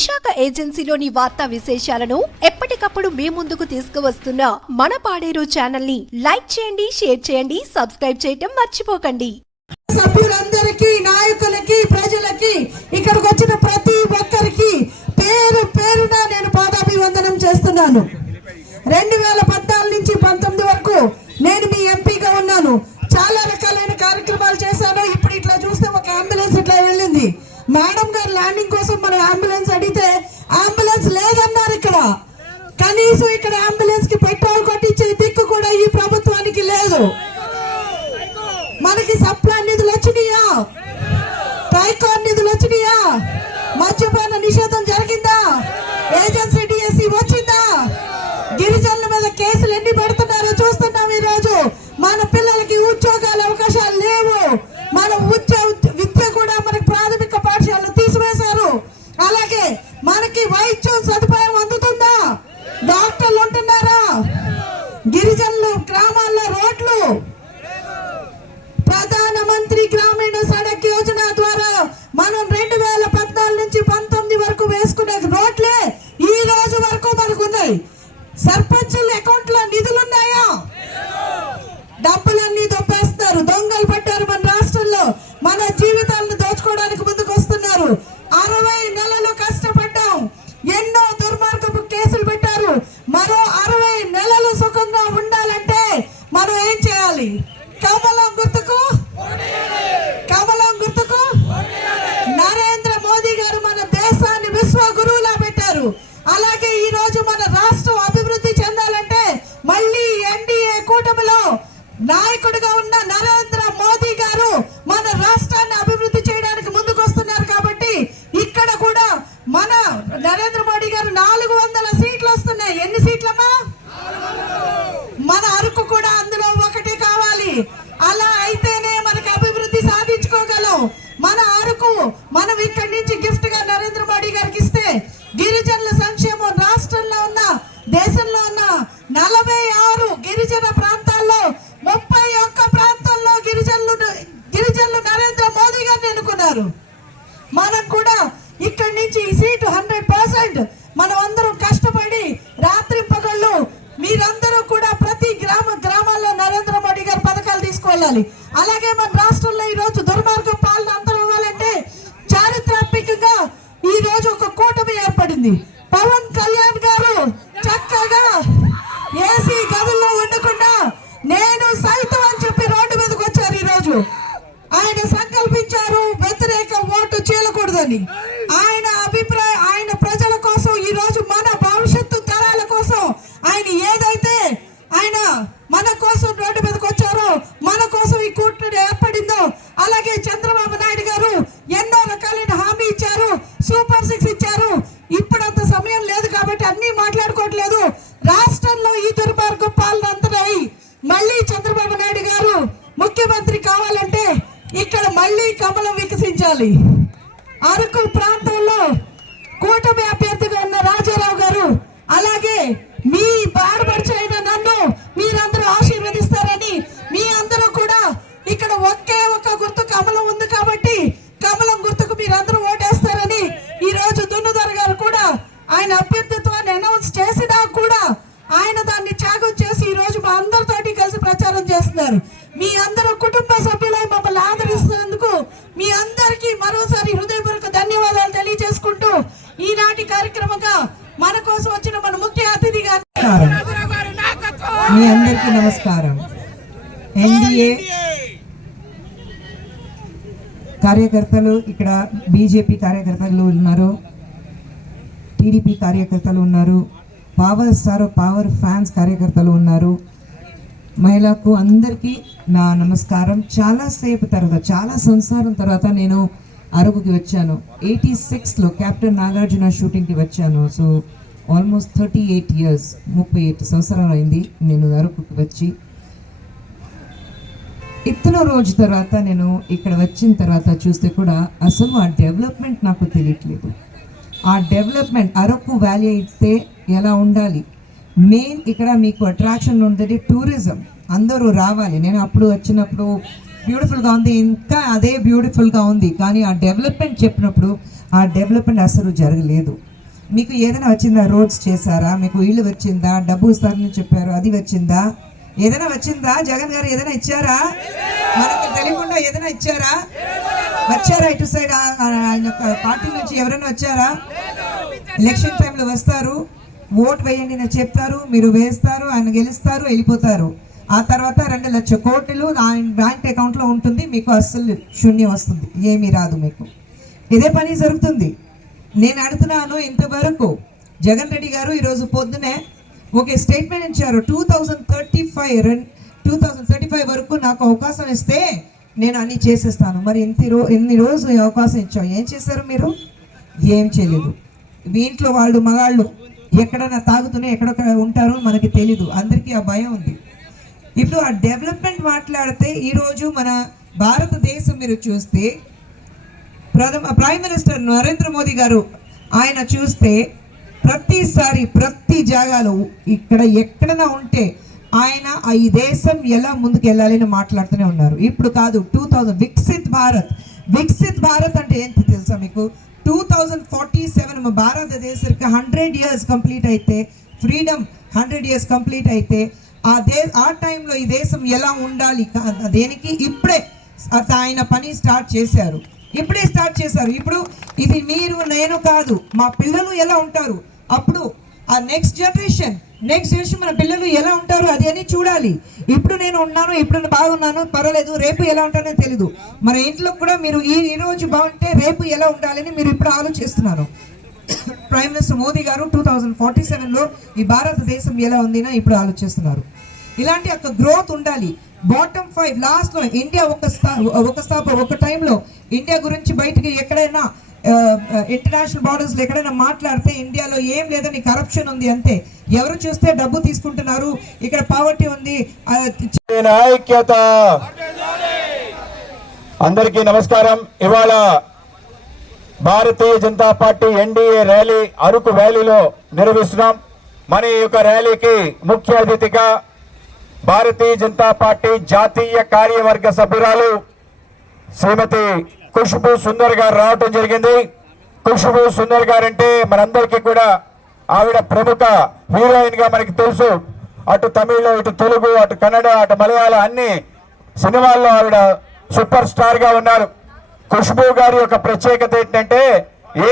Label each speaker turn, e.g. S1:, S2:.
S1: విశాఖ ఏజెన్సీలోని వార్తా విశేషాలను ఎప్పటికప్పుడు మీ ముందుకు తీసుకువస్తున్న మన పాడేరు ఛానల్ని లైక్ చేయండి షేర్ చేయండి సబ్స్క్రైబ్ చేయటం మర్చిపోకండి.
S2: సభ్యులందరికీ నాయకులకి ప్రజలకి ఇక్కడికి వచ్చిన ప్రతి ఒక్కరికి పేరు పేరున నేను పాదాభివందనం చేస్తున్నాను. రెండు వేల పద్నాలుగు నుంచి పంతొమ్మిది వరకు నేను మీ ఎంపీగా ఉన్నాను. చాలా రకాలైన కార్యక్రమాలు చేశాను. ఇప్పుడు ఇట్లా చూస్తే ఒక అంబులెన్స్ ఇట్లా వెళ్ళింది. మేడం గారు ల్యాండింగ్ కోసం మనం అంబులెన్స్ అడిగి అంబులెన్స్ లేదన్నారు ఇక్కడ. కనీసం ఇక్కడ అంబులెన్స్కి పెట్రోల్ కొట్టించే దిక్కు కూడా ఈ ప్రభుత్వానికి లేదు. మనకి సప్లై నిధులు వచ్చినాయా? ట్రైకోర్ నిధులు వచ్చినాయా మద్యపాన నిషేధం జరిగిందా ఏజెన్సీ డిఎస్సి వచ్చిందా గిరిజనుల మీద కేసులు ఎన్ని పెడుతున్నారో చూస్తున్నాం ఈ రోజు మన పిల్లలకి ఉద్యోగాల అవకాశాలు లేవు మన ఉద్యోగ విద్య కూడా మనకి ప్రాథమిక పాఠశాలలో తీసివేశారు అలాగే మనకి వైద్యం సదుపాయం అందుతుందా డాక్టర్లు ఉంటున్నారా గిరిజనులు గ్రామాల్లో రోడ్లు ప్రధానమంత్రి గ్రామీణ సడక్ యోజన ద్వారా మనం రెండు వేల పద్నాలుగు నుంచి పంతొమ్మిది వరకు వేసుకునే రోడ్లే ఈ రోజు వరకు మనకు ఉన్నాయి సర్పంచుల అకౌంట్లో నిధులు ఉన్నాయా డబ్బులన్నీ దొప్పేస్తున్నారు దొంగలు పట్టారు మన రాష్ట్రంలో మన జీవితాలను దోచుకోవడానికి ముందుకు వస్తున్నారు అరవై నెలలు కష్టపడ్డాం ఎన్నో దుర్మార్గపు కేసులు పెట్టారు మరో అరవై నెలలు సుఖంగా ఉండాలంటే మనం ఏం చేయాలి కమలం గుర్తుకు కమలం గుర్తుకు నరేంద్ర మోదీ గారు మన దేశాన్ని విశ్వ గురువులా పెట్టారు అలాగే ఈ రోజు మన రాష్ట్రం అభివృద్ధి చెందాలంటే మళ్ళీ ఎన్డీఏ కూటమిలో నాయకుడిగా ఉన్న నరేంద్ర మోదీ గారు మన రాష్ట్రాన్ని అభివృద్ధి చేయడానికి ముందుకు వస్తున్నారు కాబట్టి ఇక్కడ కూడా మన నరేంద్ర మోడీ గారు నాలుగు వందల సీట్లు వస్తున్నాయి ఎన్ని సీట్లమ్మా మన అరకు కూడా అందులో ఒకటి కావాలి అలా అయితేనే మనకి అభివృద్ధి సాధించుకోగలం మన అరకు మనం ఇక్కడి నుంచి గిఫ్ట్గా నరేంద్ర మోడీ గారికి ఇస్తే గిరిజనుల సంక్షేమం రాష్ట్రంలో ఉన్న దేశంలో ఉన్న నలభై ఆరు గిరిజన ప్రాంతాల్లో ముప్పై ఒక్క ప్రాంతాల్లో గిరిజనులు గిరిజనులు నరేంద్ర మోదీ ఉన్నారు మనం కూడా ఇక్కడి నుంచి ఈ సీటు హండ్రెడ్ పర్సెంట్ మనం అందరం కష్టపడి రాత్రి పగళ్ళు మీరందరూ కూడా ప్రతి గ్రామ గ్రామాల్లో నరేంద్ర మోడీ గారు పథకాలు తీసుకువెళ్ళాలి. అలాగే మన రాష్ట్ర ఈ రోజు దుర్మార్గం పాలన అంతరం ఇవ్వాలంటే చారిత్రాత్మకంగా ఈ రోజు ఒక కూటమి ఏర్పడింది పవన్ కళ్యాణ్ గారు చక్కగా ఏసీ గదుల్లో ఉండకుండా నేను సైతం అని చెప్పి రోడ్డు మీదకి వచ్చారు ఈ రోజు ఆయన సంకల్పించారు వ్యతిరేక ఓటు అని ఆయన అభిప్రాయ ఆయన ప్రజల కోసం ఈ రోజు మన భవిష్యత్తు తరాల కోసం ఆయన ఏదైతే ఆయన మన కోసం రోడ్డు మీదకి వచ్చారో మన కోసం ఈ కూటమి ఏర్పడిందో అలాగే చంద్రబాబు నాయుడు గారు ఎన్నో రకాలైన హామీ ఇచ్చారు సూపర్ సిక్స్ ఇచ్చారు. ఇప్పుడు అంత సమయం లేదు కాబట్టి అన్ని మాట్లాడుకోవట్లేదు. రాష్ట్రంలో ఈ దుర్మార్గ పాలన అంతరాయి మళ్ళీ చంద్రబాబు నాయుడు గారు ముఖ్యమంత్రి కావాలంటే ఇక్కడ మళ్ళీ కమలం వికసించాలి. అరకు ప్రాంతంలో కూటమి అభ్యర్థిగా ఉన్న రాజారావు గారు అలాగే మీ బాడపడిచైన నన్ను మీరందరూ ఆశీర్వదిస్తారని మీ అందరూ కూడా ఇక్కడ ఒకే ఒక గుర్తు కమలం ఉంది కాబట్టి కమలం గుర్తుకు మీరందరూ ఓటేస్తారని ఈ రోజు దున్నుదర్ గారు కూడా ఆయన అభ్యర్థిత్వాన్ని అనౌన్స్ చేసినా కూడా ఆయన దాన్ని త్యాగం చేసి ఈ రోజు మా అందరితోటి కలిసి ప్రచారం చేస్తున్నారు. మీ అందరూ కుటుంబ సభ్యులు కోసం వచ్చిన మన ముఖ్య అతిథి గారు. మీ అందరికీ నమస్కారం. ఎన్డీఏ కార్యకర్తలు ఇక్కడ బీజేపీ కార్యకర్తలు ఉన్నారు. టీడీపీ కార్యకర్తలు ఉన్నారు. పవర్ స్టార్ పవర్ ఫ్యాన్స్ కార్యకర్తలు ఉన్నారు. మహిళకు అందరికీ నా నమస్కారం. చాలాసేపు తర్వాత చాలా సంవత్సరం తర్వాత నేను అరకుకి వచ్చాను. ఎయిటీ సిక్స్లో కెప్టెన్ నాగార్జున షూటింగ్కి వచ్చాను. So almost thirty eight years ముప్పై ఎయిట్ సంవత్సరాలు అయింది నేను అరకుకి వచ్చి. ఇతన రోజు తర్వాత నేను ఇక్కడ వచ్చిన తర్వాత చూస్తే కూడా అసలు ఆ డెవలప్మెంట్ నాకు తెలియట్లేదు. ఆ డెవలప్మెంట్ అరకు వ్యాలీ అయితే ఎలా ఉండాలి? మెయిన్ ఇక్కడ మీకు అట్రాక్షన్ ఉంటుంది టూరిజం. అందరూ రావాలి. నేను అప్పుడు వచ్చినప్పుడు బ్యూటిఫుల్గా ఉంది ఇంకా అదే బ్యూటిఫుల్గా ఉంది. కానీ ఆ డెవలప్మెంట్ చెప్పినప్పుడు ఆ డెవలప్మెంట్ అసలు జరగలేదు.
S3: మీకు ఏదైనా వచ్చిందా? రోడ్స్ చేశారా? మీకు ఇల్లు వచ్చిందా? డబ్బు ఇస్తారని చెప్పారు అది వచ్చిందా? ఏదైనా వచ్చిందా? జగన్ గారు ఏదైనా ఇచ్చారా? మనకు తెలియకుండా ఏదైనా ఇచ్చారా? వచ్చారా ఇటు సైడ్? ఆయన యొక్క పార్టీ నుంచి ఎవరైనా వచ్చారా? ఎలక్షన్ టైంలో వస్తారు. ఓట్ వేయండి అని చెప్తారు. మీరు వేస్తారు ఆయన గెలుస్తారు వెళ్ళిపోతారు. ఆ తర్వాత రెండు లక్ష కోట్లు ఆయన బ్యాంక్ అకౌంట్లో ఉంటుంది. మీకు అస్సలు శూన్యం వస్తుంది. ఏమీ రాదు మీకు. ఇదే పని జరుగుతుంది. నేను అడుగుతున్నాను ఇంతవరకు జగన్ రెడ్డి గారు ఈరోజు పొద్దునే ఒక స్టేట్మెంట్ ఇచ్చారు. Two thousand thirty five two thousand thirty five వరకు నాకు అవకాశం ఇస్తే నేను అన్ని చేసేస్తాను. మరి ఇంత రో ఎన్ని రోజులు అవకాశం ఇచ్చావు? ఏం చేశారు మీరు? ఏం చేయలేదు. మీ ఇంట్లో వాళ్ళు మగాళ్ళు ఎక్కడైనా తాగుతూనే ఎక్కడొక్కడ ఉంటారో మనకి తెలీదు. అందరికీ ఆ భయం ఉంది. ఇప్పుడు ఆ డెవలప్మెంట్ మాట్లాడితే ఈరోజు మన భారతదేశం మీరు చూస్తే ప్రథమ ప్రైమ్ మినిస్టర్ నరేంద్ర మోదీ గారు ఆయన చూస్తే ప్రతిసారి ప్రతి జాగాలో ఇక్కడ ఎక్కడైనా ఉంటే ఆయన ఈ దేశం ఎలా ముందుకు వెళ్ళాలని మాట్లాడుతూనే ఉన్నారు. ఇప్పుడు కాదు టూ థౌజండ్ వికసిత్ భారత్. వికసిత్ భారత్ అంటే ఏంటి తెలుసా మీకు? టూ థౌజండ్ ఫార్టీ సెవెన్ భారతదేశానికి హండ్రెడ్ ఇయర్స్ కంప్లీట్ అయితే ఫ్రీడమ్ హండ్రెడ్ ఇయర్స్ కంప్లీట్ అయితే ఆ దే ఆ టైంలో ఈ దేశం ఎలా ఉండాలి? దేనికి? ఇప్పుడే. ఆయన పని స్టార్ట్ చేశారు. ఇప్పుడే స్టార్ట్ చేశారు. ఇప్పుడు ఇది మీరు నేను కాదు. మా పిల్లలు ఎలా ఉంటారు? అప్పుడు ఆ నెక్స్ట్ జనరేషన్ నెక్స్ట్ జనరేషన్ మన పిల్లలు ఎలా ఉంటారు అది అని చూడాలి. ఇప్పుడు నేను ఉన్నాను ఇప్పుడు బాగున్నాను పర్వాలేదు రేపు ఎలా ఉంటానో తెలీదు. మన ఇంట్లో కూడా మీరు ఈ ఈరోజు బాగుంటే రేపు ఎలా ఉండాలని మీరు ఇప్పుడు ఆలోచిస్తున్నారు. ప్రైమ్ మినిస్టర్ మోదీ గారు టూ థౌజండ్ ఫార్టీ సెవెన్లో ఈ భారతదేశం ఎలా ఉందినా ఇప్పుడు ఆలోచిస్తున్నారు. ఇలాంటి ఒక గ్రోత్ ఉండాలి. బాటమ్ ఫైవ్ లాస్ట్లో ఇండియా ఒక స్థా ఒక స్థాప ఒక టైంలో ఇండియా గురించి బయటికి ఎక్కడైనా ఇంటర్నేషనల్ బార్డర్స్లో ఎక్కడైనా మాట్లాడితే ఇండియాలో ఏం లేదని కరప్షన్ ఉంది అంతే. ఎవరు చూస్తే డబ్బు తీసుకుంటున్నారు? ఇక్కడ పావర్టీ ఉంది.
S4: ఐక్యత అందరికీ నమస్కారం. ఇవాళ Bharatiya Janata party NDA rally Araku వ్యాలీలో నిర్వహిస్తున్నాం. మన ఈ యొక్క ర్యాలీకి ముఖ్య అతిథిగా భారతీయ జనతా పార్టీ జాతీయ కార్యవర్గ సభ్యురాలు శ్రీమతి ఖుష్బు సుందర్ గారు రావటం జరిగింది. ఖుష్బు సుందర్ గారు అంటే మనందరికీ కూడా ఆవిడ ప్రముఖ హీరోయిన్గా మనకి తెలుసు. అటు తమిళ్ ఇటు తెలుగు అటు కన్నడ అటు మలయాళం అన్ని సినిమాల్లో ఆవిడ సూపర్ స్టార్గా ఉన్నారు. ఖుష్బు గారి యొక్క ప్రత్యేకత ఏంటంటే ఏ